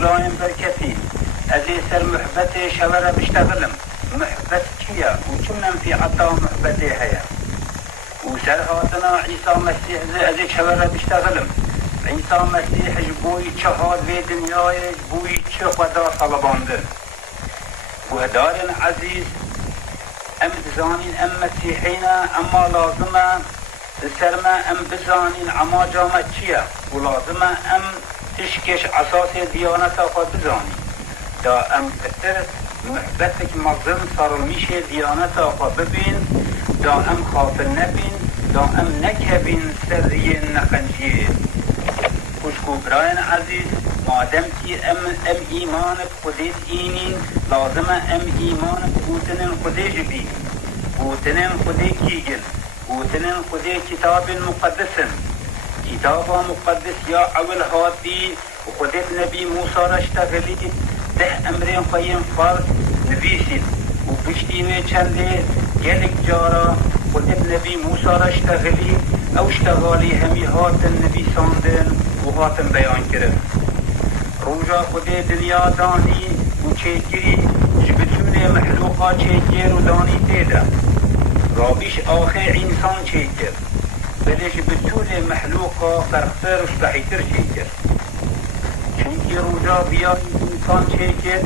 برایم برکتی از سر محبت شوره بشتغلم محبت کیا و چه منفعتا محبت هيا وسر هاتنا عيسى مسيح از شوره بشتغلم عيسى مسيح جبوي چهاد في دنیای جبوي چه خدا صلبانده وهدار عزيز ام بزانين ام مسيحينا اما لازمه سرما ام بزانين عما جامع چيه ولازمه ام تشكش اساس ديانتا خود بزانين دا ام كتر محبتك مظلم صار الميشه ديانتا خود ببين دا ام خاطر نبين دا ام نكبين سرية نخنجيه خوشكو براين عزيز مادم كي ام ايمان بخديت اينين لازمه ام ايمان بوتنن خديج بين بوتنن خدي كيجل بوتنن خدي كتاب مقدس كتاب مقدس يا اول هادي وخديت نبي موسى راشتغلي ده امرين قيم فرض نبيسين وبشتي وچنده گلك جارا خديت نبي موسى راشتغلي او اشتغالي همي هات النبي ساندن وهاتن بيان كرن روجا خدي دنيا داني وچيكري جبتون محلوقا چيكر وداني تيدا رابيش آخر انسان چيكر بلش بتون محلوقا فرختر وشبحيتر چيكر چونكي روجا بيان انسان چيكر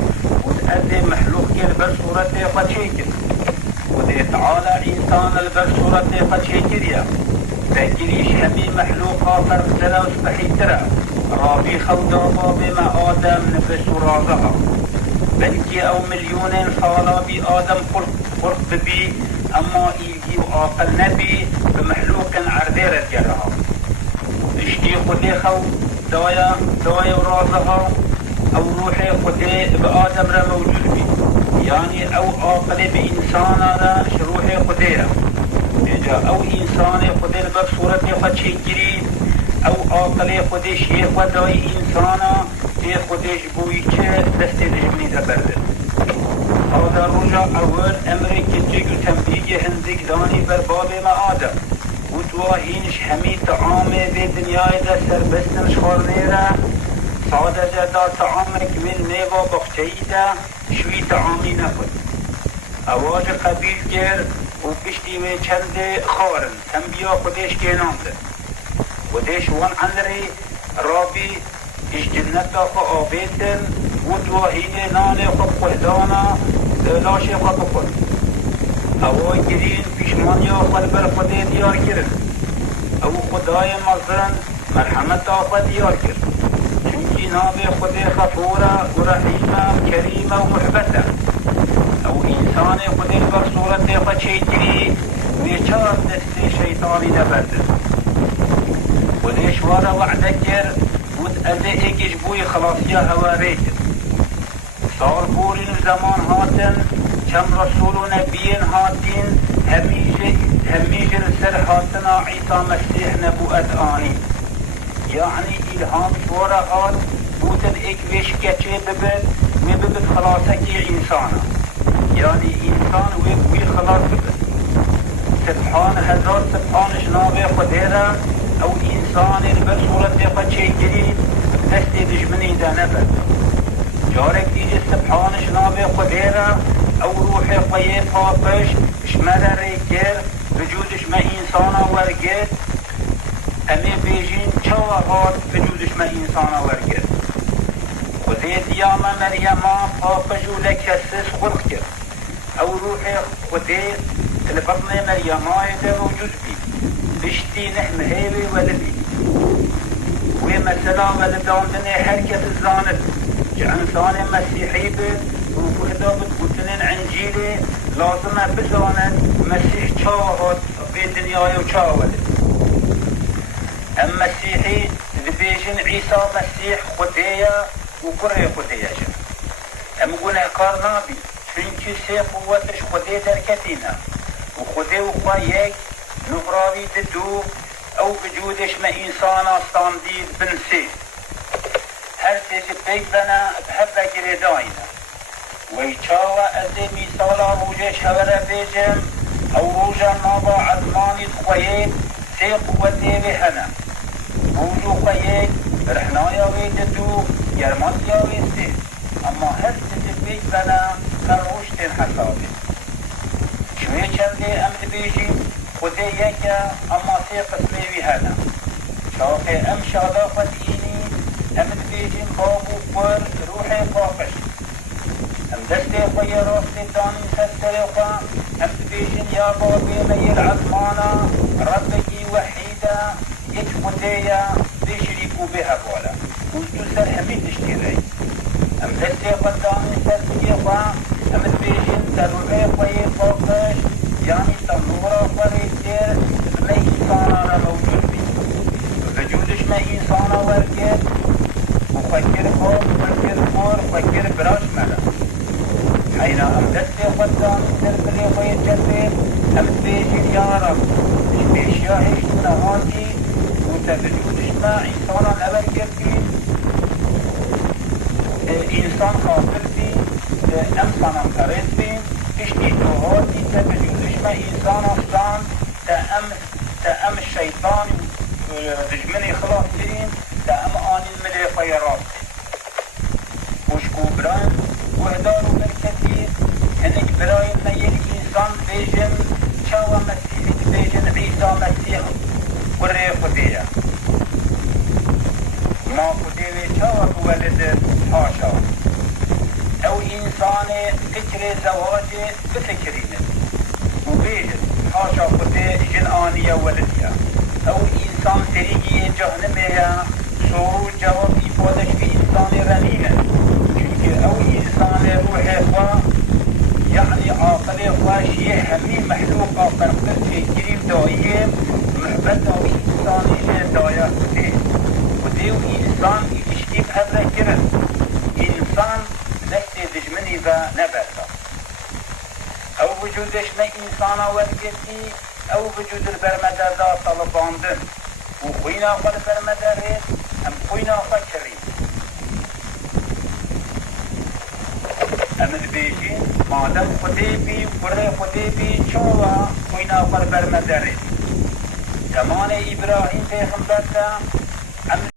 وتأذي محلوق كالبر صورته قد چيكر وده تعالى انسان البر صورته قد چيكريا فكريش همي محلوقا فرختر وشبحيتر رابي خودابا بما آدم نفس رازها بلكي او مليون صالا بي آدم خلق ببي اما ايجي وعاقل نبي بمحلوق عردير الجرها اشتي خدي خو دوايا ورازها او روحي خدي بآدم را موجود بي يعني او عاقل بإنسان را شروحي خدي را او انسان خدي بصورتي قد شكري او عاقل خودش یک ودای انسانا یک خودش بوی که دست دشمنی دبرده هذا روجا اول امری که جگو تنبیه هنزگ دانی بر باب ما آدم و تواهینش همی طعام به دنیای دا سربستنش خورنه را صادجه دا طعامک من میوا بخچهی دا شوی طعامی نخود اواج قبیل گر و پشتی و چند خارن تنبیه خودش گینانده وديش وان عنري رابي اش جنتا خو آبيتن وتواهين ناني خو قهدانا لاشي خو بخور هواي گرين پیشمانيا خو بر خده ديار کرن او خدای مزرن مرحمتا خو ديار کرن چونكي نابي خده غفورا ورحيمة كريمة ومحبتة او انسان خده بر صورته خو چيتري ويچار دست شيطاني نبردن وديش وارا وعدكر وتأذي ايكش بوي خلاصيا هواريكر صار بورين زمان هاتن كم رسول ونبيين هاتين هميجر سر هاتنا عيسى مسيح نبوءت آني يعني إلهام شوارا هات بوتن ايك ويش كتشي ببت خلاصكي انسانا يعني انسان وي خلاص ببت سبحان هزار سبحان شنابه خديرا او انسان بصورت قد شيء دست دشمني دا نبت جارك ديجي سبحانش نابي قديرا او روحي قيب هاقش شمال ريكير بجودش ما انسانا ورقيت امي بيجين چاوهات بجودش ما انسانا ورقيت وذي دياما مريما هاقش ولكسس خلق كر او روحي قدير البطن مريما دا موجود بي بشتي نحن هيوي ولدي ومثلا ولدان دني حركة الزانت كإنسان مسيحي بد وفهدا بتقولن عنجيلي لازم بزانت مسيح چاوهات في الدنيا وچاولد ام مسيحي ذبيجن عيسى مسيح خديا وكره خديا ام قول اقار نابي چونكي سي قوتش خدي دركتينا وخدي وخوا يك نفراوي ددو او بجودش ما انسان استانديد بنسي هر تيجي بيك بنا بحبه جريداينا ويچاوه ازي ميسالا روجش هوره بيجم او روجا نابا عدماني خويه سي قوتي بهنا روجو خويه رحنايا ويددو گرمات یاویستی اما هر چیزی بیش بنا خروشت حسابی شوی چنده امد بیجیم خودی یکا اما سی قسمی وی هنا شاقی ام شادافت اینی امد بیجیم بابو پر روح پاقش ام دستی خوی راست دانی ستر خوا امد بیجیم یا بابی میل عظمانا ربکی وحیدا یک خودیا بشریکو به حوالا وستو سر همین تشتیری ام دستی خود دانی ستر خوا امد بیجیم در روح خوی پاقش یعنی تنورا خریدیر ما انسانا را موجود بی وجودش ما انسانا ورکر وفكر خوب وفكر خور وفكر براش ملا حين أمدت قدام تربلي خويت جربين أمد بيجين يا رب مش بيشياهش نهاجي وتفجودش ما انسانا نوركر بي انسان خاطر بي امسانا قريت بي اشتي توهاتي تفجودش ما انسان اصلا تأم الشيطان دجمني خلاص ترين تأم آني المليقة يراب وشكو براين وهدار وبركتي هنك براين ما يلي انسان بيجن شاوى مسيحي بيجن عيسى مسيح والريق بيا ما قديوي شاوى ولد حاشا او انسان فكر زواجه بفكرين وبيجن حاشا قدي جن آنية ولديا او انسان تريجي جهنمية شعور جواب إفادش في انسان رنينة چونك او انسان روح اخوة يعني عاقل اخوة شيء همي محلوقة فرقل فكري ودائية محبت او انسان دايا وديو انسان يشتيب هذا كرن انسان نشتي دجمني ونبتا او وجودش ما انسانا ورقتي او وجود البرمدر دا طلباندن وخوينا اخوة البرمدر ام خوينا اخوة كريم امد بيجين مادم خديبي وره خديبي چولا خوينا اخوة البرمدر زمان ابراهيم پیغمبر دا